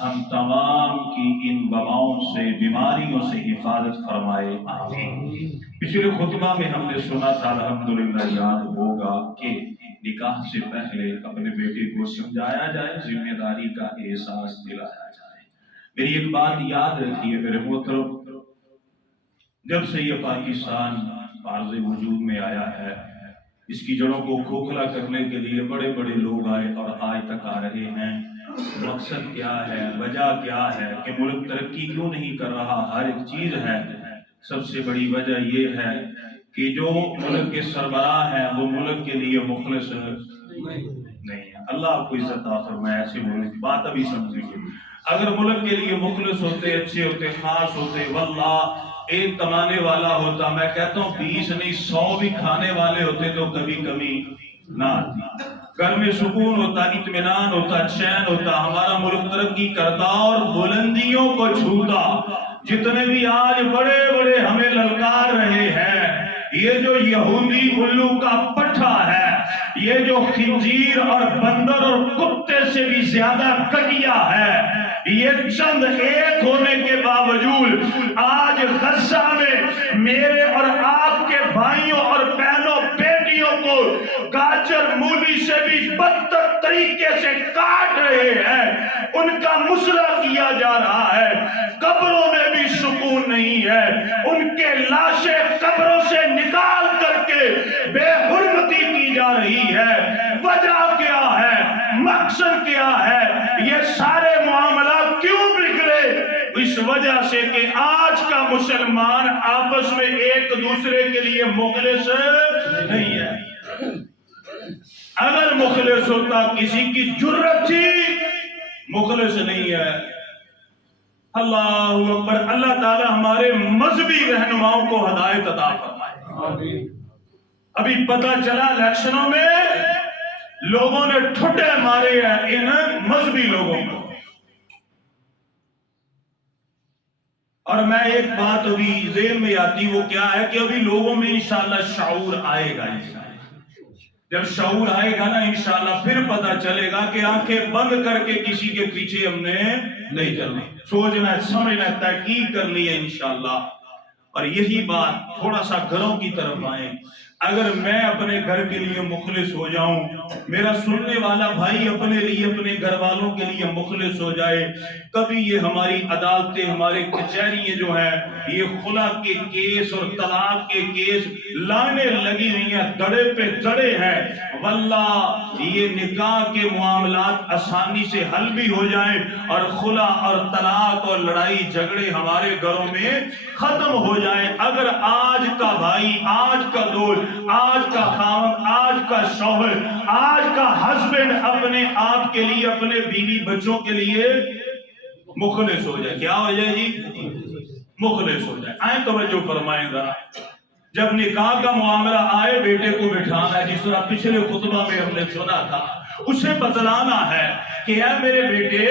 ہم تمام کی ان وباؤں سے بیماریوں سے حفاظت فرمائے آمین۔ پچھلے خطبہ میں ہم نے سنا تھا الحمدللہ یاد ہوگا کہ نکاح سے پہلے اپنے بیٹے کو سمجھایا جائے، ذمہ داری کا احساس دلایا جائے۔ میری ایک بات یاد رکھیے میرے محترم، جب سے یہ پاکستان عارض وجود میں آیا ہے، اس کی جڑوں کو کھوکھلا کرنے کے لیے بڑے بڑے لوگ آئے اور آج تک آ رہے ہیں۔ مقصد کیا ہے، وجہ کیا ہے کہ ملک ترقی کیوں نہیں کر رہا؟ ہر ایک چیز ہے، سب سے بڑی وجہ یہ ہے کہ جو ملک کے سربراہ ہیں وہ ملک کے لیے مخلص نہیں ہے۔ اللہ آپ کو عزت عطا فرمائے، ایسے ملک بات ابھی سمجھیے۔ اگر ملک کے لیے مخلص ہوتے، اچھے ہوتے، خاص ہوتے، واللہ ایک کمانے والا ہوتا، میں کہتا ہوں 20 نہیں 100 بھی کھانے والے ہوتے تو کبھی کمی نہ آتی، گھر میں سکون ہوتا، اطمینان ہوتا، چین ہوتا، ہمارا ملک ترقی کرتا اور بلندیوں کو چھوتا۔ جتنے بھی آج بڑے بڑے ہمیں للکار رہے ہیں، یہ جو یہودی الو کا پٹھا ہے، یہ جو خنزیر اور بندر اور کتے سے بھی زیادہ گھٹیا ہے، یہ چند ایک ہونے کے باوجود آج غزہ میں میرے اور آپ کے بھائیوں اور بہنوں بیٹیوں کو گاجر مولی سے بھی بدتر طریقے سے کاٹ رہے ہیں، ان کا مسئلہ کیا جا رہا ہے، قبروں میں بھی سکون نہیں ہے، ان کے لاشیں قبروں سے نکال کر کے بے حرمتی کی جا رہی ہے۔ وجہ کیا ہے؟ مقصد کیا ہے؟ یہ سارے معاملات کیوں بگڑے؟ اس وجہ سے کہ آج کا مسلمان آپس میں ایک دوسرے کے لیے مخلص نہیں ہے۔ اگر مخلص ہوتا، کسی کی جرت تھی، مخلص نہیں ہے۔ اللہ اکبر۔ اللہ تعالی ہمارے مذہبی رہنماؤں کو ہدایت عطا فرمائے۔ ابھی پتہ چلا الیکشنوں میں لوگوں نے ٹھٹے مارے ہیں ان مذہبی لوگوں کو۔ اور میں ایک بات ابھی ذہن میں آتی، وہ کیا ہے کہ ابھی لوگوں میں انشاءاللہ شعور آئے گا۔ جب شعور آئے گا نا انشاءاللہ، پھر پتہ چلے گا کہ آنکھیں بند کر کے کسی کے پیچھے ہم نے نہیں چلنا، سوچنا ہے، سمجھنا ہے، تحقیق کرنی ہے انشاءاللہ۔ اور یہی بات تھوڑا سا گھروں کی طرف آئیں۔ اگر میں اپنے گھر کے لیے مخلص ہو جاؤں، میرا سننے والا بھائی اپنے لیے، اپنے گھر والوں کے لیے مخلص ہو جائے، کبھی یہ ہماری عدالتیں، ہمارے کچہریاں جو ہیں، یہ خلا کے کیس اور طلاق کے کیس لانے لگی ہوئی ہیں، دڑے پہ دڑے ہیں، واللہ یہ نکاح کے معاملات آسانی سے حل بھی ہو جائیں اور خلا اور طلاق اور لڑائی جھگڑے ہمارے گھروں میں ختم ہو جائیں۔ اگر آج کا بھائی، آج کا دوست، آج کا خاوند، آج کا شوہر، آج کا ہسبینڈ اپنے آپ کے لیے، اپنے بیوی بچوں کے لیے مخلص ہو جائے، کیا ہو جائے جی؟ مخلص ہو جائے۔ آئیں توجہ فرمائیں ذرا، جب نکاح کا معاملہ آئے، بیٹے کو بٹھانا ہے، جس طرح پچھلے خطبہ میں ہم نے سنا تھا، اسے بتلانا ہے کہ اے میرے بیٹے،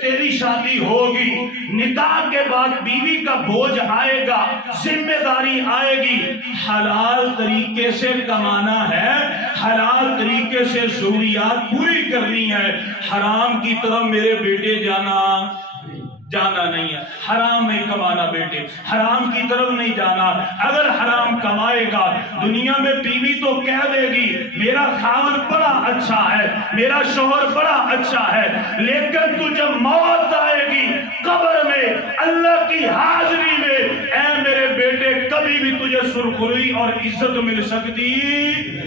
تیری شادی ہوگی، نکاح کے بعد بیوی کا بوجھ آئے گا، ذمہ داری آئے گی، حلال طریقے سے کمانا ہے، حلال طریقے سے ضروریات پوری کرنی ہے، حرام کی طرف میرے بیٹے جانا نہیں ہے، حرام نہیں کمانا بیٹے، حرام کی طرف نہیں جانا۔ اگر حرام کمائے گا، دنیا میں بیوی تو کہہ دے گی میرا خاوند بڑا اچھا ہے، میرا شوہر بڑا اچھا ہے، لیکن تو جب موت آئے گی قبر میں، اللہ کی حاضری میں، اے میرے بیٹے، کبھی بھی تجھے سرخروئی اور عزت مل سکتی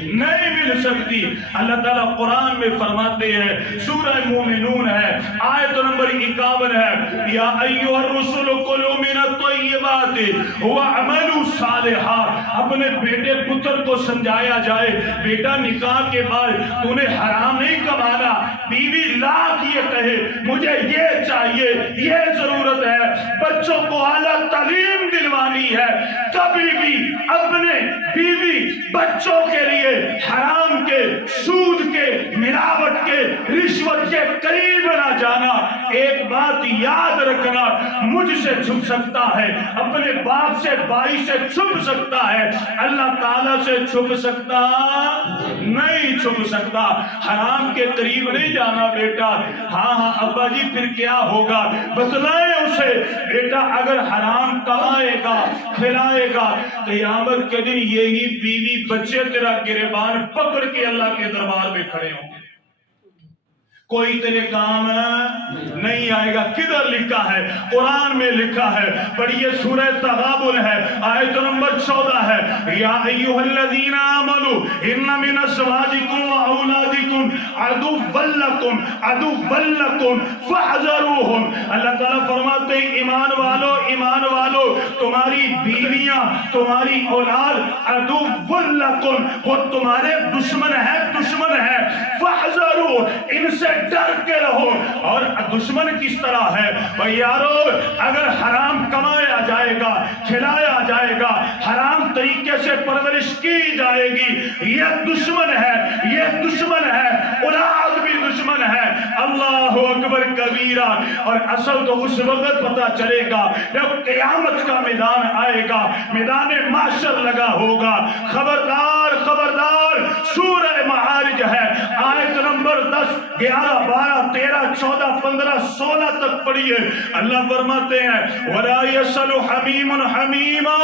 نہیں مل سکتی۔ اللہ تعالیٰ قرآن میں فرماتے ہیں، سورہ مومنون ہے، آیت نمبر 51 ہے، یا ایھا الرسل کلوا من الطیبات واعملوا صالحا۔ اپنے بیٹے پتر کو سمجھایا جائے، بیٹا نکاح کے بعد تو نے حرام نہیں کمانا، بیوی لاکھ یہ کہے مجھے یہ چاہیے، یہ ضرورت ہے، بچوں کو اعلیٰ تعلیم دلوانی ہے، کبھی بھی اپنے بیوی بچوں کے لیے حرام کے، سود کے، ملاوٹ کے، رشوت کے قریب نہ جانا۔ ایک بات یاد رکھنا، مجھ سے چھپ سکتا ہے، اپنے باپ سے، بھائی سے چھپ سکتا ہے، اللہ تعالیٰ سے چھپ سکتا نہیں چھپ سکتا، حرام کے قریب نہیں جانا بیٹا۔ ہاں ہاں ابا جی پھر کیا ہوگا؟ بتلائیں اسے بیٹا اگر حرام کمائے گا کھلائے گا، قیامت کے دن یہی بیوی بچے تیرا گریبان پکڑ کے اللہ کے دربار میں کھڑے ہوں گے، کوئی تیرے کام نہیں آئے گا۔ کدھر لکھا ہے؟ قرآن میں لکھا ہے، پڑھیے سورہ تغابن ہے، آیت نمبر 14 ہے، یا ایھا الذین آمنوا ان من ازواجکم واولادکم عدوا لکم فاحذروہم۔ اللہ تعالیٰ فرماتے ہیں ایمان والو تمہاری بیویاں تمہاری اولاد عدوا لکم، وہ تمہارے دشمن ہے، فاحذروا، ان سے ڈر کے رہو۔ اور دشمن کس طرح ہے بھائی یارو؟ اگر حرام کمایا جائے گا کھلایا جائے گا، حرام طریقے سے پرورش کی جائے گی، یہ دشمن ہے، اولاد بھی دشمن ہے۔ اللہ اکبر کبیرہ۔ اور اصل تو اس وقت پتا چلے گا جب قیامت کا میدان آئے گا، میدان محشر لگا ہوگا۔ خبردار سورہ معارج ہے، آیت نمبر 10 11 12 13 14 15 16 تک پڑھیے۔ اللہ فرماتے ہیں وَلَا يَسْأَلُ حَمِيمٌ حَمِيمًا،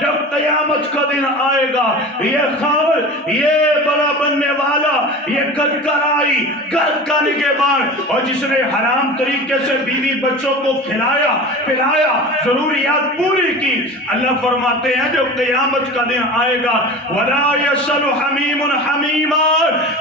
جب قیامت کا دن آئے گا، یہ خبر یہ بڑا بننے والا، یہ کرکرائی کا نگہبان، اور جس نے حرام طریقے سے بیوی بچوں کو کھلایا پلایا ضروریات پوری کی، اللہ فرماتے ہیں جب قیامت کا دن آئے گا وَلَا يَسْأَلُ حَمِيمٌ حَمِيمًا،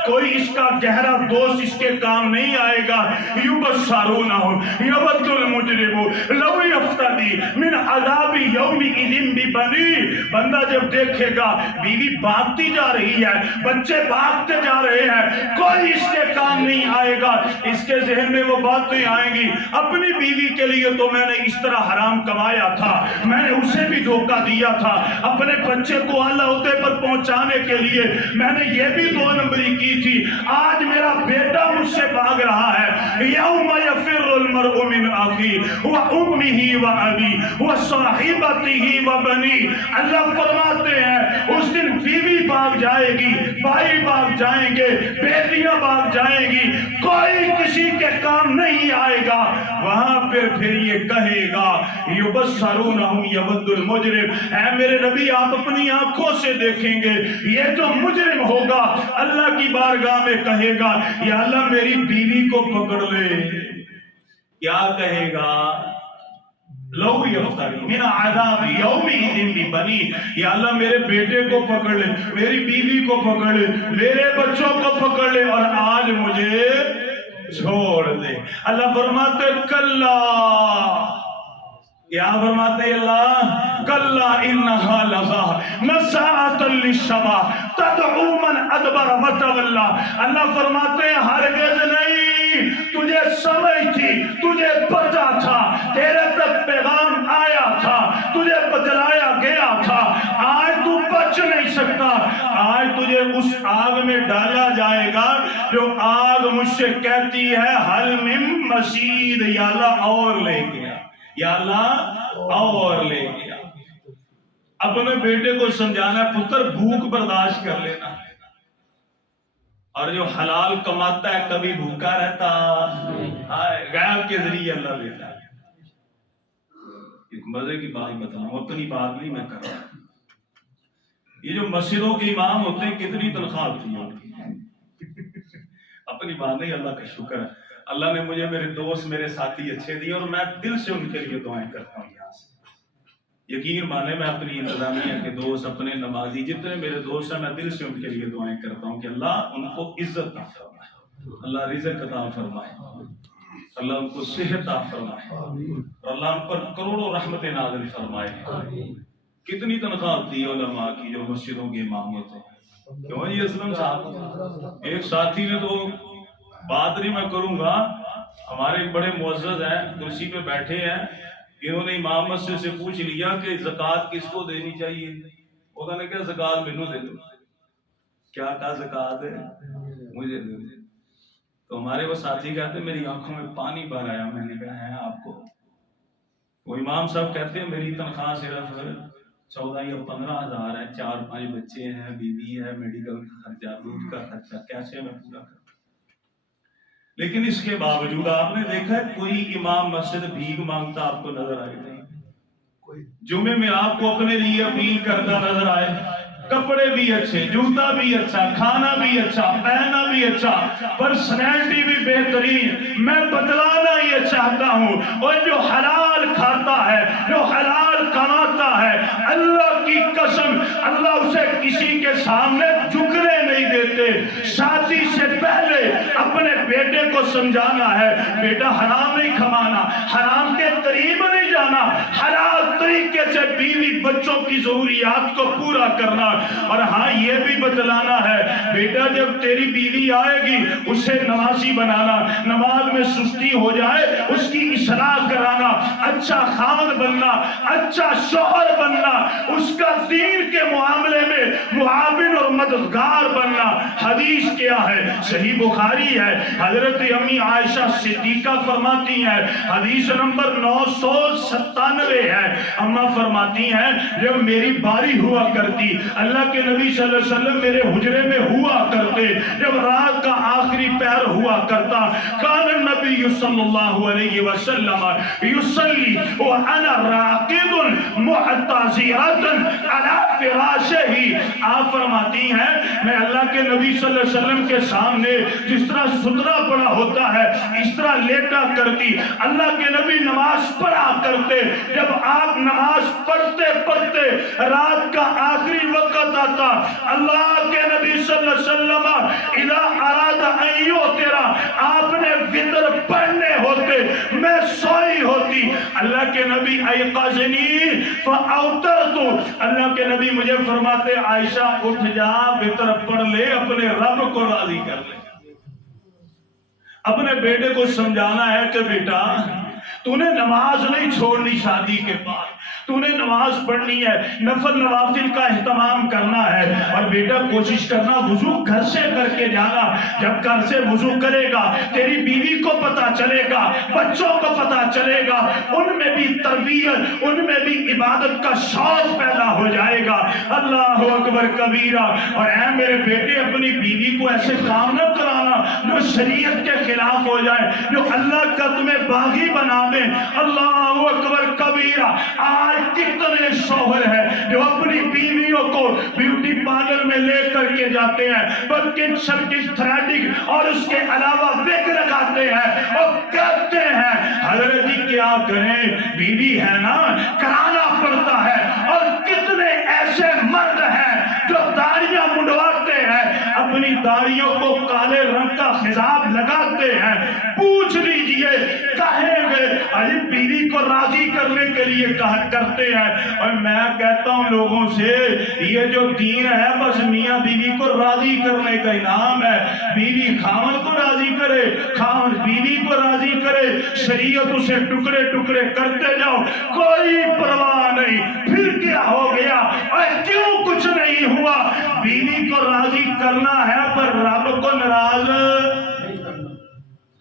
کوئی اس کا گہرا دوست اس کے کام نہیں آئے گا۔ يُبَصَّرُونَهُمْ يَوَدُّ الْمُجْرِمُ لَوْ يَفْتَدِي مِنْ عَذَابِ يَوْمِئِذٍ بِبَنِيهِ، بندہ جب دیکھے گا بیوی بھاگتی جا رہی ہے، بچے بھاگتے جا رہے ہیں، کوئی اس کے کام نہیں آئے گا، اس کے ذہن میں وہ بات نہیں آئیں گی اپنی بیوی کے لیے تو میں نے اس طرح حرام کمایا تھا، میں نے اسے بھی دھوکہ دیا تھا، اپنے بچے کو اعلیٰ عہدے پر پہنچانے کے لیے میں نے یہ بھی 2 نمبری کی تھی، آج میرا بیٹا مجھ سے بھاگ رہا ہے۔ یوم یفر المرء من اخیہ وامہ وابیہ وصاحبتہ وبنیہ، اللہ فرماتے ہیں اس دن بیوی بھاگ جائے گی، بھائی بھاگ جائیں گے، بیٹیاں بھاگ جائیں گی، کوئی کسی کے کام نہیں آئے گا۔ وہاں پھر یہ کہے گا یبصرونہم یود المجرم، اے میرے نبی آپ اپنی آنکھوں سے دیکھیں گے یہ جو مجرم ہوگا اللہ کی بارگاہ میں کہے گا یا اللہ میری بیوی کو پکڑ لے، کیا کہے گا؟ لو یفتری من عذاب یومئذ ببنیہ، یا اللہ میرے بیٹے کو پکڑ لے، میری بیوی کو پکڑ لے، میرے بچوں کو پکڑ لے اور آج مجھے چھوڑ دے۔ اللہ فرماتے کلا، کیا فرماتے اللہ؟ کلا انہا لظا نزاعۃ للشوا تدعو من ادبر وتولی، اللہ فرماتے ہیں ہرگز نہیں، تجھے سمجھ تھی، تجھے پتا تھا، تیرے تک پیغام آیا تھا، تجھے بتلایا گیا تھا، آج تو بچ نہیں سکتا، آج تجھے اس آگ میں ڈالا جائے گا جو آگ مجھ سے کہتی ہے حل من مزید، یا اللہ اور لے گیا، یا اللہ اور لے گیا۔ اپنے بیٹے کو سمجھانا پتر بھوک برداشت کر لینا، اور جو حلال کماتا ہے کبھی بھوکا رہتا، غیب کے ذریعے اللہ لیتا ہے۔ ایک مزے کی بات بتاؤں، اپنی بات نہیں میں کر رہا، یہ جو مسجدوں کے امام ہوتے ہیں کتنی تنخواہ ہوتی ہے اپنی بات نہیں، اللہ کا شکر ہے اللہ نے مجھے میرے دوست میرے ساتھی اچھے دیے اور میں دل سے ان کے لیے دعائیں کرتا ہوں۔ یہاں سے یقین مانے میں اپنی انتظامیہ کے دوست، اپنے نمازی جتنے میرے دوست ہیں، میں دل سے ان کے لیے دعائیں کرتا ہوں کہ اللہ ان کو عزت عطا فرمائے، اللہ رزق عطا فرمائے، اللہ ان کو صحت عطا فرمائے، اور اللہ ان پر کروڑوں رحمت نازل فرمائے۔ کتنی تنخواہ ہوتی ہے علماء کی جو مسجدوں کے امام ہوتے ہیں؟ کیوں جی اسلم صاحب، ایک ساتھی نے تو بات نہیں میں کروں گا، ہمارے ایک بڑے معزز ہیں کرسی پہ بیٹھے ہیں، انہوں نے امام مسجد سے پوچھ لیا کہ زکوٰۃ کس کو دینی چاہیے؟ انہوں نے کہا زکوٰۃ مینوں دے دو۔ کیا کہا؟ زکوٰۃ مجھے دے دو۔ تو ہمارے وہ ساتھی کہتے ہیں میری آنکھوں میں پانی بھر آیا، میں نے کہا ہے آپ کو؟ وہ امام صاحب کہتے ہیں میری تنخواہ صرف 14 یا 15,000 ہے، 4-5 بچے ہیں، بیوی ہے، میڈیکل کا خرچہ، دودھ کا خرچہ، کیسے میں پورا کروں؟ لیکن اس کے باوجود آپ نے دیکھا ہے کوئی امام مسجد بھیک مانگتا آپ کو نظر آئے نہیں؟ جمعے میں آپ کو اپنے لیے اپیل کرتا نظر آئے؟ کپڑے بھی اچھے، جوتا بھی اچھا، کھانا بھی اچھا، پہننا بھی اچھا، پرسنالٹی بھی بہترین۔ میں بتلانا یہ چاہتا ہوں، اور جو حلال کھاتا ہے، جو حلال کماتا ہے، اللہ کی قسم اللہ اسے کسی کے سامنے جھکنے نہیں دیتے۔ شادی سے پہلے اپنے بیٹے کو سمجھانا ہے، بیٹا حرام نہیں کھمانا، حرام کے قریب نہیں جانا، حلال طریقے سے بیوی بچوں کی ضروریات کو پورا کرنا۔ اور ہاں یہ بھی بتلانا ہے، بیٹا جب تیری بیوی آئے گی اسے نمازی بنانا، نماز میں سستی ہو جائے اس کی اصلاح کرانا، اچھا خاوند بننا، اچھا شوہر بننا، اس کا دین کے معاملے میں معاون اور مددگار بننا۔ حدیث کیا ہے؟ صحیح بخاری ہے، حضرت امی عائشہ صدیقہ فرماتی ہیں، حدیث نمبر 997 ہے، اماں فرماتی ہیں جب میری باری ہوا کرتی، اللہ کے نبی صلی اللہ علیہ وسلم میرے حجرے میں ہوا کرتے، جب رات کا آخری پہر ہوا کرتا، کان النبی صلی اللہ علیہ وسلم یصلی وانا راقد معتذرۃ علی فراشہ۔ آپ فرماتی ہیں میں اللہ کے نبی صلی اللہ علیہ وسلم کے سامنے جس طرح سترا پڑا ہوتا ہے اس طرح لیٹا کرتی، اللہ کے نبی نماز پڑھا کرتے، جب آپ نماز پڑھتے پڑھتے رات کا آخری وقت آتا، اللہ کے نبی صلی اللہ علیہ وسلم اذا اراد ان یوتر، آپ نے وتر پڑھنے ہوتے، میں سوئی ہوتی، اللہ کے نبی ایقظنی فاوترت، اللہ کے نبی مجھے فرماتے عائشہ اٹھ جا وتر پڑھ لے، اپنے رب کو راضی کر لے۔ اپنے بیٹے کو سمجھانا ہے کہ بیٹا تو نے نماز نہیں چھوڑنی، شادی کے بعد تو نے نماز پڑھنی ہے، نفل نوافل کا اہتمام کرنا ہے، اور بیٹا کوشش کرنا وضو گھر سے کر کے جانا، جب گھر سے وضو کرے گا تیری بیوی کو پتا چلے گا، بچوں کو پتا چلے گا، ان میں بھی تربیت، ان میں بھی عبادت کا شوق پیدا ہو جائے گا۔ اللہ اکبر کبیرہ۔ اور اے میرے بیٹے اپنی بیوی کو ایسے کام نہ کرانا جو شریعت کے خلاف ہو جائے، جو اللہ کا تمہیں باغی بنا دے۔ اللہ اکبر کبیرہ۔ آج کتنے شوہر ہیں جو اپنی بیویوں کو بیوٹی پارلر میں لے کر کے جاتے ہیں، بلکہ تھریڈنگ اور اس کے علاوہ وگ لگاتے ہیں اور کہتے ہیں حضرت جی کیا کریں، بیوی ہے نا کرانا پڑتا ہے۔ اور کتنے ایسے مرد ہیں جو داڑیاں منڈواتے ہیں، اپنی داڑیوں کو کالے رنگ کا خضاب لگاتے ہیں، پوچھ لیجئے کہیں گے ارے بیوی کو راضی کرنے کے لیے کہا کرتے ہیں۔ اور میں کہتا ہوں لوگوں سے یہ جو دین ہے بس میاں بیوی کو راضی کرنے کا انعام ہے، بیوی خاوند کو راضی کرے، خاوند بیوی کو راضی کرے، شریعت اسے ٹکڑے ٹکڑے کرتے جاؤ، کوئی پرواہ نہیں۔ پھر کیا ہو گیا اور کیوں کچھ نہیں ہوا؟ بیوی کو راضی کرنا ہے پر رب کو ناراض۔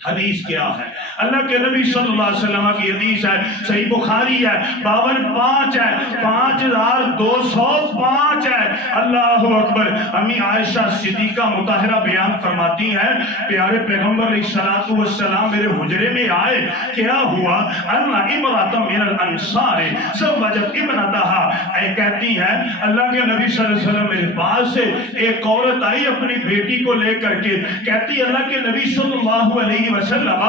حدیث کیا ہے؟ اللہ کے نبی صلی اللہ علیہ وسلم کی حدیث ہے، صحیح بخاری ہے، 52 ہے، 5205 ہے۔ اللہ اکبر۔ امی عائشہ صدیقہ مطہرہ بیان فرماتی ہیں پیارے پیغمبر علیہ الصلوۃ والسلام میرے حجرے میں آئے، کیا ہوا؟ ان امرأۃ من الانصار زوجت ابنتها، اے کہتی ہیں اللہ کے نبی صلی اللہ علیہ وسلم میرے پاس سے ایک عورت آئی اپنی بیٹی کو لے کر کے، کہتی اللہ کے نبی صلی اللہ علیہ وسلم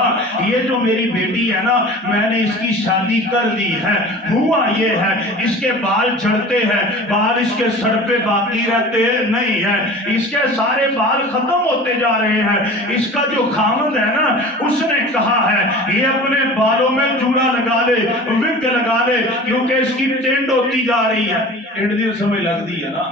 یہ جو میری بیٹی ہے نا میں نے اس کی شادی کر دی ہے، ہوا یہ ہے اس کے بال جھڑتے ہیں، بال اس کے سر پہ باقی رہتے نہیں ہیں، اس کے سارے بال ختم ہوتے جا رہے ہیں۔ اس کا جو خاوند ہے نا اس نے کہا ہے یہ اپنے بالوں میں جوڑا لگا لے، وگ لگا لے، کیونکہ اس کی ٹینڈ ہوتی جا رہی ہے۔ ٹینڈ دی سمجھ لگ دی ہے نا،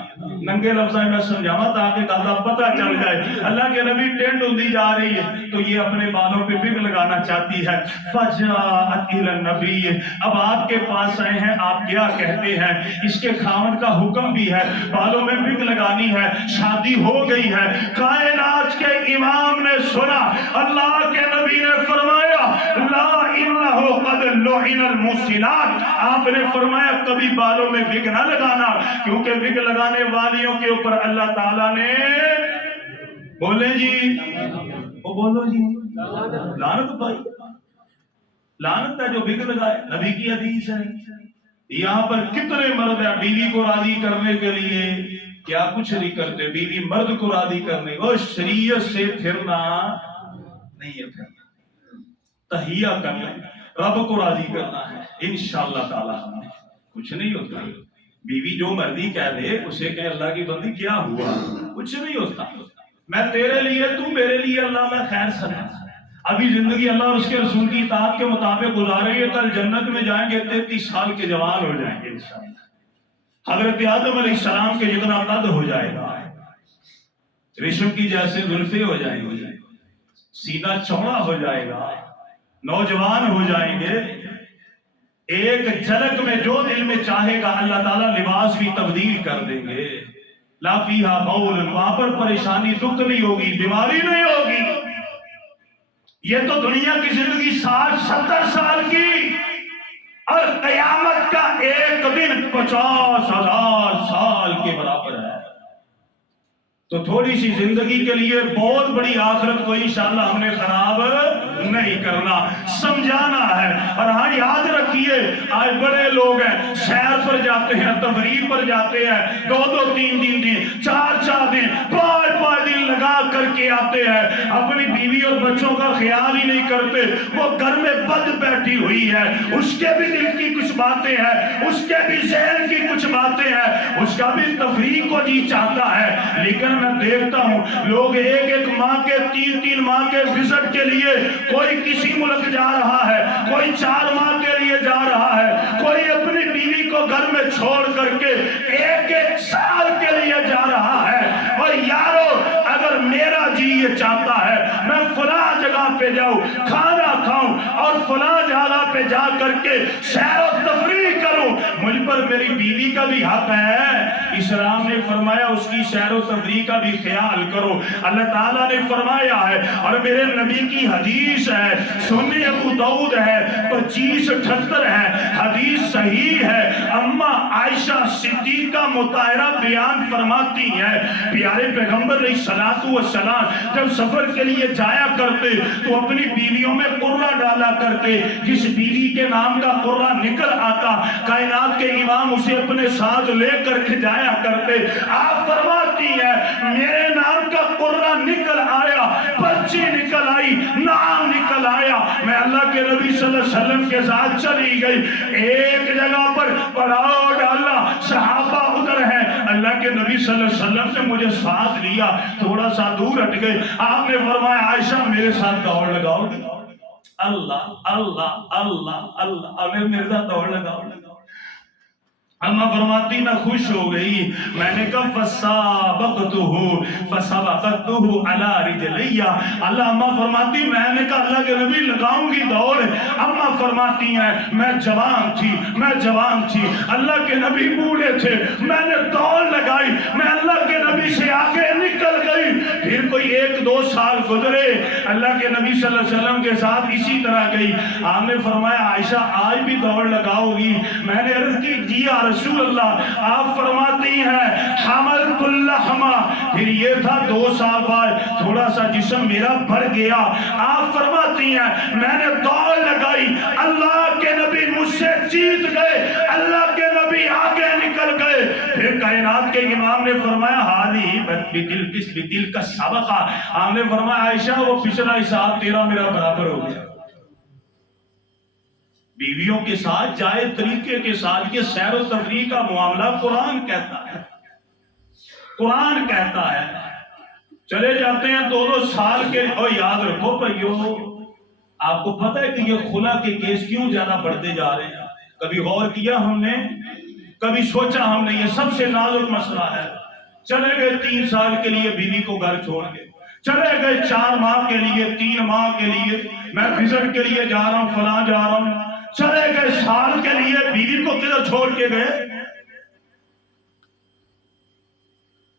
ننگے لفظاں میں سمجھاوا تاکہ کہتا پتہ چل جائے اللہ کے نبی ٹینڈ ہوتی جا رہی ہے تو یہ اپنے بالوں پہ وگ لگانا چاہتی ہے۔ فجاءت الی النبی، اب آپ کے پاس آئے ہیں، آپ کیا کہتے ہیں؟ اس کے خاوند کا حکم بھی ہے، بالوں میں وگ لگانی ہے، شادی ہو گئی ہے۔ کائنات کے امام نے سنا، اللہ کے نبی نے فرمایا فرمایا لا انہو قد لعن الموسلات، آپ نے فرمایا کبھی بالوں میں وگ نہ لگانا، کیونکہ وگ لگانے والیوں کے اوپر اللہ تعالیٰ نے بولے جی وہ بولو جی لعنت بھائی، لعنت ہے جو وگ لگائے، نبی کی حدیث ہے۔ یہاں پر کتنے مرد ہیں بیوی کو راضی کرنے کے لیے کیا کچھ نہیں کرتے، بیوی مرد کو راضی کرنے وہ شریعت سے پھرنا نہیں ہے، پھرنا تہیہ کرنا، رب کو راضی کرنا ہے انشاءاللہ تعالی ہمیں کچھ نہیں ہوتا۔ بیوی جو مرضی کہہ دے اسے کہ اللہ کی بندی کیا ہوا، کچھ نہیں ہوتا، میں تیرے لیے تو میرے لیے اللہ میں خیر سنا، ابھی زندگی اللہ اور اس کے رسول کی اطاعت کے مطابق گزاریں گے، کل جنت میں جائیں گے 33 سال کے جوان ہو جائیں گے انشاءاللہ، حضرت آدم علیہ السلام کے جتنا قد ہو جائے گا، ریشم کی جیسے زلفیں ہو جائیں گی، سینہ چوڑا ہو جائے گا، نوجوان ہو جائیں گے، ایک جھلک میں جو دل میں چاہے گا اللہ تعالیٰ لباس بھی تبدیل کر دیں گے، لا فیہا بول، وہاں پر پریشانی دکھ نہیں ہوگی، بیماری نہیں ہوگی۔ یہ تو دنیا کی زندگی 60-70 سال کی، اور قیامت کا ایک دن 50,000 سال کے برابر ہے، تو تھوڑی سی زندگی کے لیے بہت بڑی آخرت کو انشاءاللہ ہم نے خراب نہیں کرنا، سمجھانا ہے۔ اور ہاں یاد رکھیے آج بڑے لوگ ہیں سیر پر جاتے ہیں، تفریح پر جاتے ہیں، 2-2 3-3 دن 4-4 دن 5-5 دن لگا کر کے آتے ہیں، اپنی بیوی اور بچوں کا خیال ہی نہیں کرتے، وہ گھر میں بد بیٹھی ہوئی ہے، اس کے بھی دل کی کچھ باتیں ہیں، اس کے بھی ذہن کی کچھ باتیں ہیں، اس کا بھی تفریح کو جی چاہتا ہے، لیکن میں دیکھتا ہوں لوگ ایک ماہ کے 3 ماہ کے وزٹ کے لیے، کوئی کسی ملک جا رہا ہے، کوئی 4 ماہ کے لیے جا رہا ہے، کوئی اپنی بیوی کو گھر میں چھوڑ کر کے 1 سال کے لیے جا رہا ہے۔ اور یارو اگر میرا جی یہ چاہتا ہے میں فلاں جگہ پہ جاؤں، کھانا کھاؤں اور فلاں جگہ پہ جا کر کے سیر و تفریح کروں، مجھ پر میری بیوی کا بھی حق ہے، اسلام نے فرمایا اس کی سیر و تفریح کا بھی خیال کرو، اللہ تعالیٰ نے فرمایا ہے، اور میرے نبی کی حدیث ہے، سنن ابو داؤد ہے 2578 ہے، حدیث صحیح ہے، اما عائشہ صدیقہ مطہرہ بیان فرماتی ہے، پیارے پیغمبر علیہ السلام جب سفر کے لیے جایا کرتے تو اپنی بیویوں میں قرہ ڈالا کرتے، جس بیوی کے نام کا قرہ نکل آتا کائنات کے امام اسے اپنے ساتھ لے کر کے جایا کرتے۔ آپ فرماتی ہے میرے نام کا قرہ نکل آیا، پرچی نکل آئی، نام نکل آیا، میں اللہ کے نبی صلی اللہ علیہ وسلم کے ساتھ چلی گئی، ایک جگہ پر پڑاؤ ڈالا، صحابہ ادھر ہیں، اللہ کے نبی صلی اللہ علیہ وسلم نے مجھے ساتھ لیا، تھوڑا سا دور ہٹ گئے، آپ نے فرمایا عائشہ میرے ساتھ دوڑ لگاؤ، اللہ اللہ اللہ اللہ، امیر مرزا دوڑ لگاؤ۔ اما فرماتی میں خوش ہو گئی، میں نے کہا فَسَابَقْتُهُ فَسَبَقَتْهُ عَلَى رِجْلِيَّ، اللہ اما فرماتی میں نے کہا اللہ کے نبی لگاؤں گی دوڑ، اما فرماتی ہیں میں جوان تھی، اللہ کے نبی بوڑھے تھے، میں نے دوڑ لگائی، میں اللہ کے نبی سے آگے نکل گئی، پھر کوئی 1-2 سال گزرے، اللہ کے نبی صلی اللہ علیہ وسلم کے ساتھ اسی طرح گئی، آپ نے فرمایا عائشہ آج بھی دوڑ لگاؤ گی؟ میں نے عرض کی جی یا رسول اللہ، آپ فرماتی ہیں حملت اللحمہ، پھر یہ تھا 2 سال بعد تھوڑا سا جسم میرا بڑھ گیا، آپ فرماتی ہیں میں نے دوڑ لگائی، اللہ کے نبی مجھ سے جیت گئے، اللہ کے نبی آگے نکل گئے، پھر کائنات کے امام نے فرمایا حالی بدل کا سبقہ، آپ نے فرمایا عائشہ وہ پچھلا حساب تیرا میرا برابر ہو گیا۔ بیویوں کے ساتھ جائے طریقے کے ساتھ یہ سیر و تفریح کا معاملہ قرآن کہتا ہے، قرآن کہتا ہے، چلے جاتے ہیں 2-2 سال کے، اور یاد رکھو بھائیو آپ کو پتہ ہے کہ یہ خلا کے کیس کیوں زیادہ بڑھتے جا رہے ہیں؟ کبھی غور کیا ہم نے؟ کبھی سوچا ہم نے؟ یہ سب سے نازک مسئلہ ہے، چلے گئے 3 سال کے لیے بیوی کو گھر چھوڑ کے، چلے گئے 4 ماہ کے لیے، 3 ماہ کے لیے، میں وزٹ کے لیے جا رہا ہوں، فلاں جا رہا ہوں، چلے گئے سال کے لیے، بیوی کو کدھر چھوڑ کے گئے؟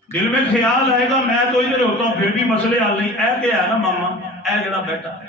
دل میں خیال آئے گا میں تو ادھر ہوتا ہوں پھر بھی مسئلے حل نہیں، اے کیا ہے نا ماما، اے جڑا بیٹا ہے،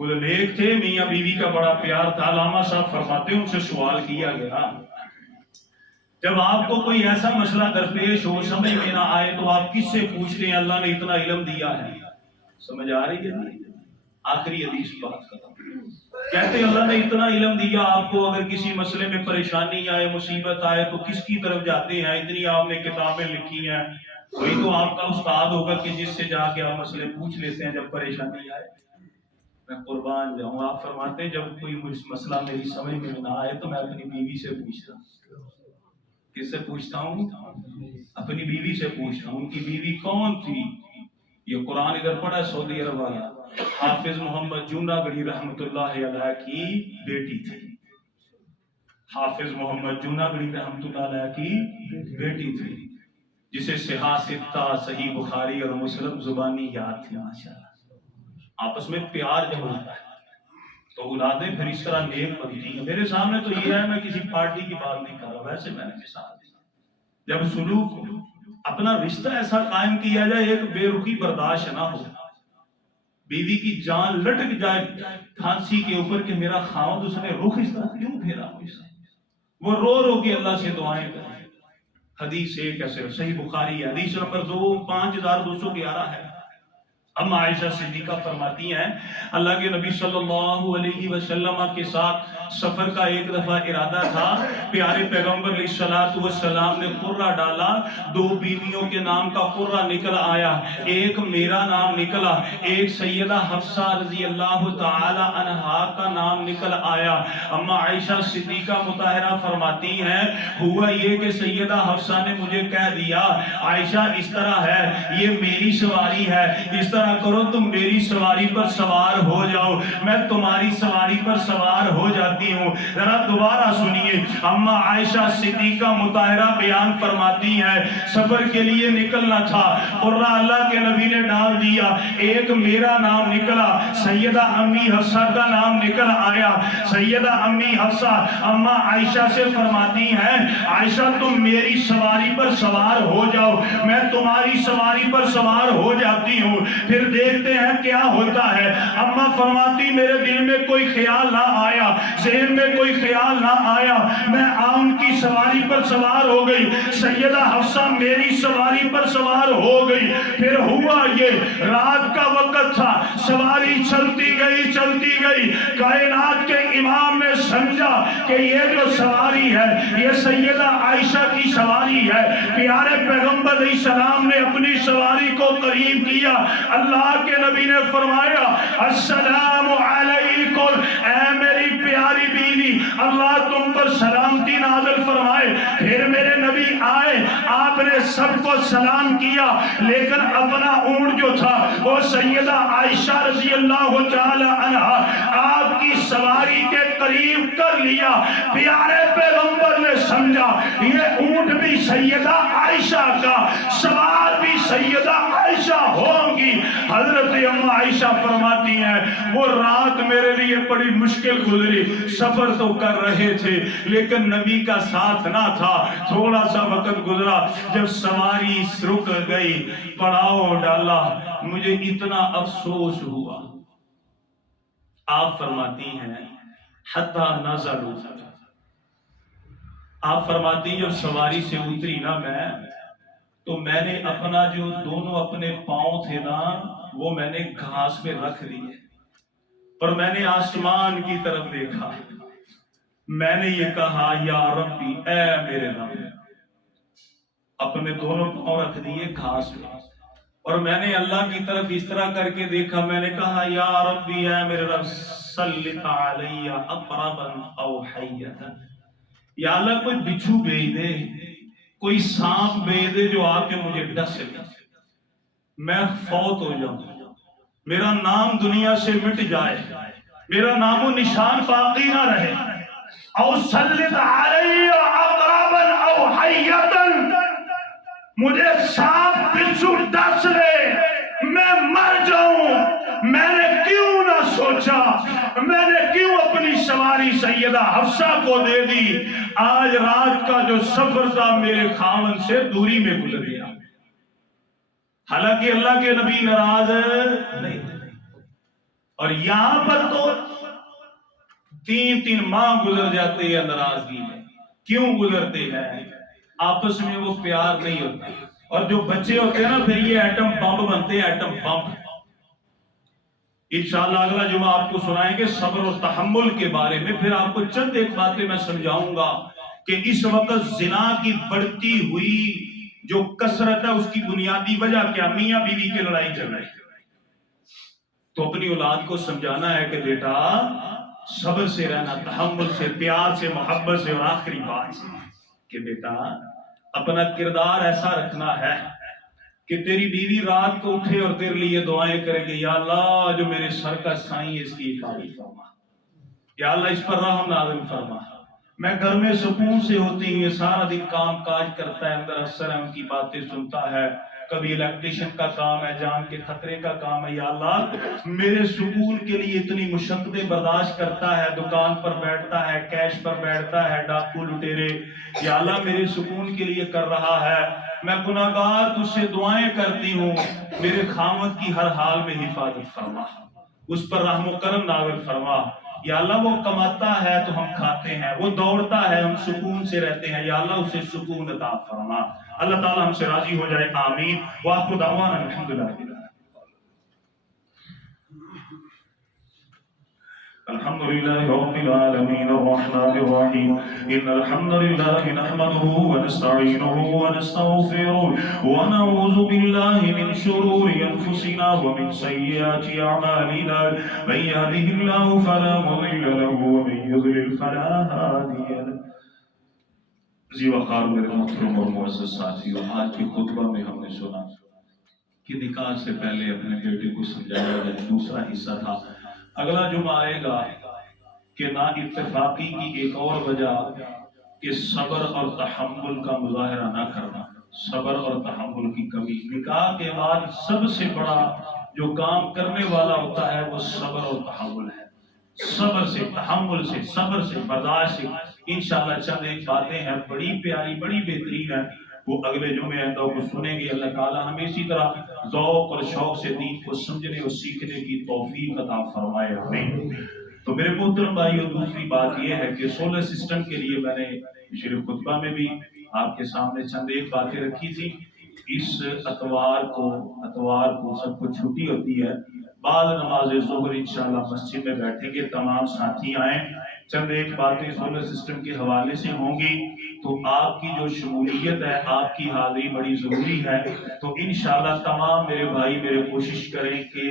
خود نیک تھے، میاں بیوی کا بڑا پیار تھا. علامہ صاحب فرماتے ہیں ان سے سوال کیا گیا جب آپ کو کوئی ایسا مسئلہ درپیش ہو سمجھ میں نہ آئے تو آپ کس سے پوچھتے ہیں؟ اللہ نے اتنا علم دیا ہے. سمجھ آ رہی ہے؟ آخری حدیث بات ختم. کہتے ہیں اللہ نے اتنا علم دیا آپ کو، اگر کسی مسئلے میں پریشانی آئے، مصیبت آئے تو کس کی طرف جاتے ہیں؟ اتنی آپ نے کتابیں لکھی ہیں، وہی تو آپ کا استاد ہوگا کہ جس سے جا کے آپ مسئلے پوچھ لیتے ہیں جب پریشانی آئے. میں قربان جاؤں، آپ فرماتے ہیں جب کوئی مسئلہ میری سمجھ میں نہ آئے تو میں اپنی بیوی سے پوچھتا ہوں. کس سے پوچھتا ہوں؟ اپنی بیوی سے پوچھتا ہوں. ان کی بیوی کون تھی؟ یہ قرآن ادھر پڑھا سعودی عرب والا، حافظ محمد جوناگڑھی رحمت اللہ علیہ کی بیٹی تھی. حافظ محمد جوناگڑھی رحمت اللہ علیہ کی بیٹی تھی، جسے صحاح ستہ، صحیح بخاری اور مسلم زبانی یاد تھی. ماشاءاللہ آپس میں پیار جب ہوتا ہے تو اولادیں پھر اس طرح نیک بنتی ہیں. میرے سامنے تو یہ ہے، میں کسی پارٹی کی بات نہیں کر رہا، ویسے میں نے مثال دی. جب سلوک اپنا رشتہ ایسا قائم کیا جائے ایک بے رخی برداشت نہ ہو، بیوی کی جان لٹک جائے پھانسی کے اوپر کہ میرا خاوند اس نے رخ اس طرح کیوں پھیرا، وہ رو رو کے اللہ سے دعائیں کرے. حدیث ایک ہے، صحیح بخاری ہے، حدیث نمبر 5211 ہے. اما عائشہ صدیقہ فرماتی ہیں اللہ کے نبی صلی اللہ علیہ وسلم کے ساتھ سفر کا ایک دفعہ ارادہ تھا. پیارے پیغمبر علیہ الصلوۃ والسلام نے قرہ ڈالا، 2 بیویوں کے نام کا قرہ نکل آیا، ایک میرا نام نکلا، ایک سیدہ حفصہ رضی اللہ تعالی عنہا کا نام نکل آیا. اما عائشہ صدیقہ مطہرہ فرماتی ہیں ہوا یہ کہ سیدہ حفصہ نے مجھے کہہ دیا عائشہ اس طرح ہے، یہ میری سواری ہے، اس طرح کرو تم میری سواری پر سوار ہو جاؤ، میں تمہاری سواری پر سوار ہو جاتی ہوں. ذرا دوبارہ سنیے، اما عائشہ صدیقہ مطہرہ بیان فرماتی ہیں سفر کے لیے نکلنا تھا، قرہ اللہ کے نبی نے ڈال دیا، ایک میرا نام نکلا، سیدہ امی حفصہ کا نام نکل آیا. سیدہ امی حفصہ اما عائشہ سے فرماتی ہیں عائشہ تم میری سواری پر سوار ہو جاؤ، میں تمہاری سواری پر سوار ہو جاتی ہوں. پھر دیکھتے ہیں کیا ہوتا ہے. اما فرماتی میرے دل میں کوئی خیال نہ آیا، ذہن میں کوئی خیال نہ آیا، میں ان کی سواری پر سوار ہو گئی، سیدہ حفصہ میری سواری پر سوار ہو گئی. پھر ہوا یہ رات کا وقت تھا، سواری چلتی گئی، کائنات کے امام نے سمجھا کہ یہ جو سواری ہے یہ سیدہ عائشہ کی سواری ہے. پیارے پیغمبر علیہ السلام نے اپنی سواری کو قریب کیا، اللہ کے نبی نے فرمایا السلام علیکم، اے میری پیاری بیوی اللہ تم پر سلامتی نازل فرمائے. پھر میرے نبی آئے، آپ نے سب کو سلام کیا، لیکن اپنا اونٹ جو تھا وہ سیدہ عائشہ رضی اللہ تعالی عنہا آپ کی سواری کے قریب کر لیا. پیارے پیغمبر نے سمجھا یہ اونٹ بھی سیدہ عائشہ کا، سوار بھی سیدہ عائشہ ہوں گی. حضرت اما عائشہ فرماتی ہیں وہ رات میرے لیے بڑی مشکل گزری، سفر تو کر رہے تھے لیکن نبی کا ساتھ نہ تھا. تھوڑا سا وقت گزرا، جب سواری رک گئی، پڑاؤ ڈالا، مجھے اتنا افسوس ہوا. آپ فرماتی ہیں حتی نزلوا، آپ فرماتی جب سواری سے اتری نا میں، تو میں نے اپنا جو دونوں اپنے پاؤں تھے نا وہ میں نے گھاس پہ رکھ دیے اور میں نے آسمان کی طرف دیکھا. میں نے یہ کہا یا ربی، اے میرے رب، اپنے دونوں پاؤں رکھ دیے گھاس پہ اور میں نے اللہ کی طرف اس طرح کر کے دیکھا. میں نے کہا یا ربی، اے میرے رب، سلط علی اقربا او حیتا، یا اللہ کوئی بچھو بھیج دے، کوئی سانپ بھیج دے جو آ کے مجھے ڈس لے، میں فوت ہو جاؤں، میرا نام دنیا سے مٹ جائے، میرا نام و نشان باقی نہ رہے. او سلط علی اقربا او حیتا، مجھے سانپ بچھو ڈس لے، میں مر جاؤں. میں نے کیوں نہ سوچا، میں نے کیوں اپنی سواری سیدہ حفصہ کو دے دی. آج رات کا جو سفر تھا میرے خاوند سے دوری میں گزر گیا. حالانکہ اللہ کے نبی ناراض نہیں، اور یہاں پر تو 3 ماہ گزر جاتے ہیں ناراضگی میں. کیوں گزرتے ہیں؟ آپس میں وہ پیار نہیں ہوتا. اور جو بچے ہوتے ہیں نا پھر یہ ایٹم بم بنتے ہیں، ایٹم بم. انشاءاللہ اگلا جمعہ آپ کو سنائیں گے صبر و تحمل کے بارے میں. پھر آپ کو چند ایک باتیں میں سمجھاؤں گا کہ اس وقت زنا کی بڑھتی ہوئی جو کثرت ہے اس کی بنیادی وجہ کیا؟ میاں بیوی کی لڑائی چل رہی ہے. تو اپنی اولاد کو سمجھانا ہے کہ بیٹا صبر سے رہنا، تحمل سے، پیار سے، محبت سے. اور آخری بات کہ بیٹا اپنا کردار ایسا رکھنا ہے کہ تیری بیوی رات کو اٹھے اور تیرے لیے دعائیں کرے کہ یا اللہ جو میرے سر کا سائیں اس کی حفاظت فرما، یا اللہ اس پر رحم نازل فرما. میں گھر میں سکون سے ہوتی ہوں، یہ سارا دن کام کاج کرتا ہے، اندر افسر ہے ان کی باتیں سنتا ہے، کبھی الیکٹریشن کا کام ہے، جان کے خطرے کا کام ہے. یا اللہ میرے سکون کے لیے اتنی مشقتیں برداشت کرتا ہے، دکان پر بیٹھتا ہے، کیش پر بیٹھتا ہے، ڈاکو لٹیرے. یا اللہ میرے سکون کے لیے کر رہا ہے. میں گناہگار تجھ سے دعائیں کرتی ہوں، میرے خاوند کی ہر حال میں حفاظت فرما، اس پر رحم و کرم نازل فرما. یا اللہ وہ کماتا ہے تو ہم کھاتے ہیں، وہ دوڑتا ہے ہم سکون سے رہتے ہیں. یا اللہ اسے سکون عطا فرما. اللہ تعالی ہم سے راضی ہو جائے، آمین. وآخر دعوانا الحمدللہ. الحمد لله رب العالمين الرحمن الرحيم إن الحمد لله نحمده ونستعينه ونستغفره ونعوذ بالله من شرور أنفسنا ومن سيئات أعمالنا من يهده الله فلا مضل له ومن يضلل فلا هادي له. ذی وقار میرے محترم اور معزز ساتھیوں، آج کے خطبہ میں ہم نے سنا کہ نکاح سے پہلے اپنے بیٹے کو سمجھایا جائے. دوسرا حصہ تھا. اگلا جمعہ آئے گا کہ نا اتفاقی کی ایک اور وجہ کہ صبر اور تحمل کا مظاہرہ نہ کرنا، صبر اور تحمل کی کمی. نکاح کے بعد سب سے بڑا جو کام کرنے والا ہوتا ہے وہ صبر اور تحمل ہے. صبر سے، تحمل سے، صبر سے، برداشت سے. انشاءاللہ چند ایک باتیں ہیں بڑی پیاری، بڑی بہترین ہیں، وہ اگلے جمعے ہیں تو کو سنیں گے. اللہ تعالی ہمیں اسی طرح ذوق اور شوق سے دین کو سمجھنے اور سیکھنے کی توفیق عطا فرمائے، آمین. تو میرے محترم بھائیو، دوسری بات یہ ہے کہ سولر سسٹم کے لیے میں نے پچھلے خطبہ میں بھی آپ کے سامنے چند ایک باتیں رکھی تھی. اس اتوار کو سب کو چھٹی ہوتی ہے. بعد نماز ظہر انشاءاللہ مسجد میں بیٹھیں گے، تمام ساتھی آئیں. چند ایک باتیں سولر سسٹم کے حوالے سے ہوں گی. تو آپ کی جو شمولیت ہے، آپ کی حاضری بڑی ضروری ہے. تو انشاءاللہ تمام میرے بھائی میرے کوشش کریں کہ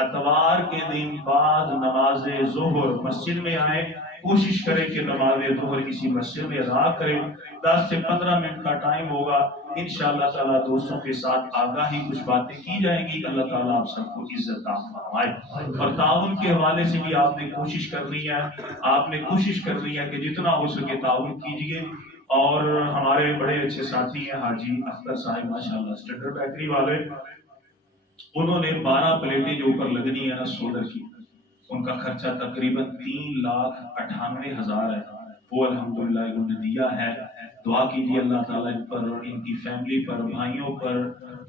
اتوار کے دن بعد نماز ظہر مسجد میں آئیں. کوشش کریں کہ نماز ظہر کسی مسجد میں ادا کریں. 10 سے 15 منٹ کا ٹائم ہوگا. انشاءاللہ تعالیٰ دوستوں کے ساتھ آگاہی کچھ باتیں کی جائیں گی. اللہ تعالیٰ آپ سب کو عزت عطا فرمائے. اور تعاون کے حوالے سے بھی آپ نے کوشش کرنی ہے، آپ نے کوشش کرنی ہے کہ جتنا ہو سکے تعاون کیجیے. اور ہمارے بڑے اچھے ساتھی ہیں حاجی اختر صاحب ماشاءاللہ اسٹینڈرڈ بیکری والے، انہوں نے 12 پلیٹیں جو اوپر لگنی ہے نا سولر کی، ان کا خرچہ تقریباً 3,98,000 ہے. وہ الحمدللہ انہوں نے دیا ہے. دعا کیجیے اللہ تعالیٰ ان پر، ان کی فیملی پر، بھائیوں پر،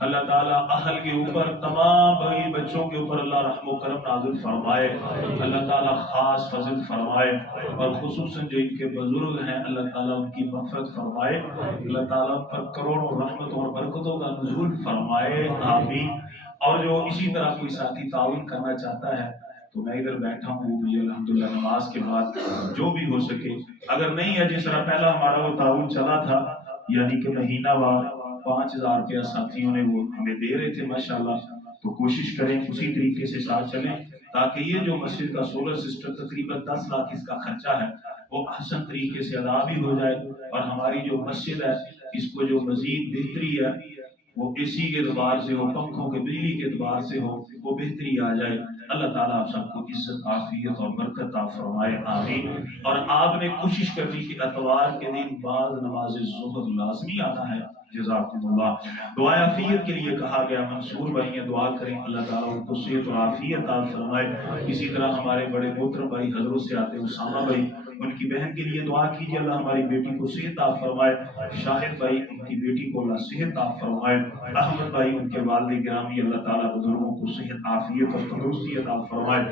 اللہ تعالیٰ اہل کے اوپر، تمام بھائی بچوں کے اوپر اللہ رحم و کرم نازل فرمائے. اللہ تعالیٰ خاص فضل فرمائے. اور خصوصاً جو ان کے بزرگ ہیں اللہ تعالیٰ ان کی مغفرت فرمائے. اللہ تعالیٰ پر کروڑوں رحمتوں اور برکتوں کا نزول فرمائے، آمین. اور جو اسی طرح کوئی ساتھی تعاون کرنا چاہتا ہے تو میں ادھر بیٹھا ہوں. مجھے الحمدللہ نماز کے بعد جو بھی ہو سکے، اگر نہیں ہے جس طرح پہلا ہمارا وہ تعاون چلا تھا یعنی کہ مہینہ وار 5,000 روپیہ ساتھیوں نے وہ ہمیں دے رہے تھے ماشاءاللہ، تو کوشش کریں اسی طریقے سے ساتھ چلیں تاکہ یہ جو مسجد کا سولر سسٹم تقریباً 10 لاکھ اس کا خرچہ ہے وہ احسن طریقے سے ادا بھی ہو جائے. اور ہماری جو مسجد ہے اس کو جو مزید بہتری ہے وہ اے سی کے اعتبار سے ہو، پنکھوں کے بجلی کے اعتبار سے ہو، وہ بہتری آ جائے. اللہ تعالیٰ آپ سب کو عزت، عافیت اور برکت عطا فرمائے، آمین. اور آپ نے کوشش کرنی کہ اتوار کے دن بعد نماز ظہر لازمی آنا ہے. جزاکم اللہ. دعا عافیت کے لیے کہا گیا، منصور بھائی نے دعا کریں اللہ تعالیٰ ان کو صحت اور عافیت عطا فرمائے. اسی طرح ہمارے بڑے محترم بھائی حضرت سے آتے اسامہ بھائی، ان کی بہن کے لیے دعا کیجیے اللہ ہماری بیٹی کو صحت عطا فرمائے، شاہد بھائی ان کی بیٹی کو اللہ صحت عطا فرمائے، احمد بھائی ان کے والد گرامی اللہ تعالیٰ بزرگوں کو صحت عافیت اور تندرستی عطا فرمائے،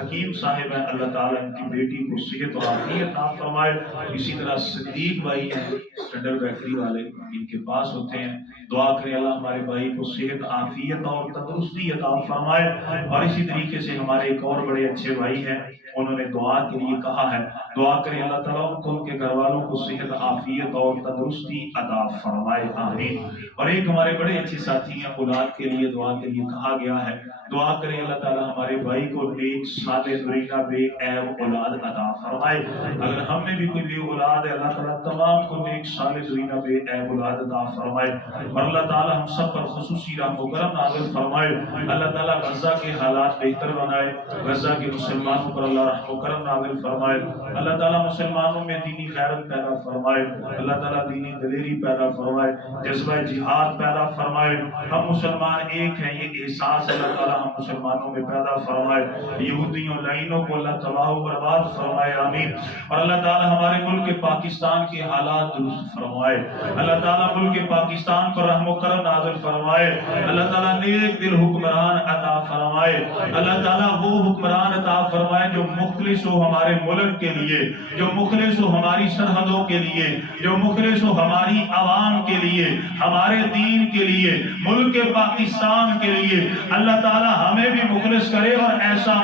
حکیم صاحب ہیں اللہ تعالیٰ ان کی بیٹی کو صحت اور عافیت عطا فرمائے، اسی طرح صدیق بھائی ہیں اسٹینڈرڈ بیکری والے ان کے پاس ہوتے ہیں، دعا کریں اللہ ہمارے بھائی کو صحت عافیت اور تندرستی عطا فرمائے، اور اسی طریقے سے ہمارے ایک اور بڑے اچھے بھائی ہیں انہوں نے دعا کے لیے کہا ہے، دعا کریں اللہ تعالیٰ ان کو ان کے گھر والوں کو صحت عافیت اور تندرستی عطا فرمائے، آمین۔ اور ایک ہمارے بڑے اچھے ساتھی ہیں اولاد کے لیے دعا کے لیے کہا گیا ہے، دعا کریں اللہ تعالیٰ ہمارے بھائی کو نیک صالح نرینہ بے عیب اولاد عطا فرمائے، اگر ہم میں بھی کوئی بے اولاد ہے اللہ تعالیٰ تمام کو نیک صالح نرینہ بے عیب اولاد عطا فرمائے، اور اللہ تعالیٰ ہم سب پر خصوصی رحم و کرم نازل فرمائے، اللہ تعالیٰ غزہ کے حالات بہتر بنائے، غزہ کے مسلمانوں پر اللہ رحم و کرم نازل فرمائے، اللہ تعالیٰ مسلمانوں میں دینی غیرت پیدا فرمائے، اللہ تعالیٰ دینی دلیری پیدا فرمائے، جذبہ جہاد پیدا فرمائے، ہم مسلمان ایک ہیں یہ احساس اللہ تعالیٰ ہم مسلمانوں میں پیدا فرمائے، یہودیوں لعینوں کو اللہ تباہ و برباد فرمائے، آمین۔ اور اللہ تعالیٰ ہمارے ملک پاکستان کے حالات درست فرمائے، اللہ تعالیٰ ملک پاکستان پر رحم و کرم نازل فرمائے، اللہ تعالیٰ نیک دل حکمران عطا فرمائے، اللہ تعالیٰ وہ حکمران عطا فرمائے جو مخلص ہو ہمارے ملک کے لیے، جو مخلص ہو ہماری سرحدوں کے لیے، جو مخلص ہو ہماری عوام کے لیے، ہمارے دین کے لیے، ملک پاکستان کے لیے، اللہ تعالیٰ ہمیں بھی مخلص کرے اور ایسا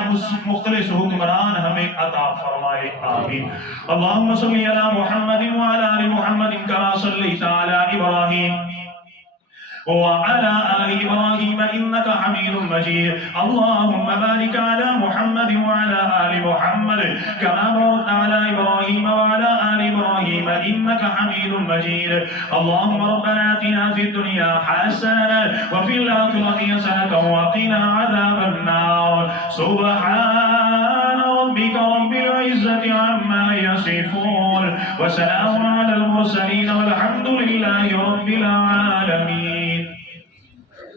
مخلص حکمران ہمیں عطا فرمائے، آمین۔ اللہم صلی علی محمد وعلی آل محمد کما صلیت علی ابراہیم وعلى آل إبراهيم إنك حميد مجيد اللهم بارك على محمد وعلى آل محمد كما باركت على إبراهيم وعلى آل إبراهيم إنك حميد مجيد اللهم ربنا آتنا في الدنيا حسنة وفي الآخرة حسنة وقنا عذاب النار سبحان ربك رب العزة عما يصفون وسلام على المرسلين والحمد لله رب العالمين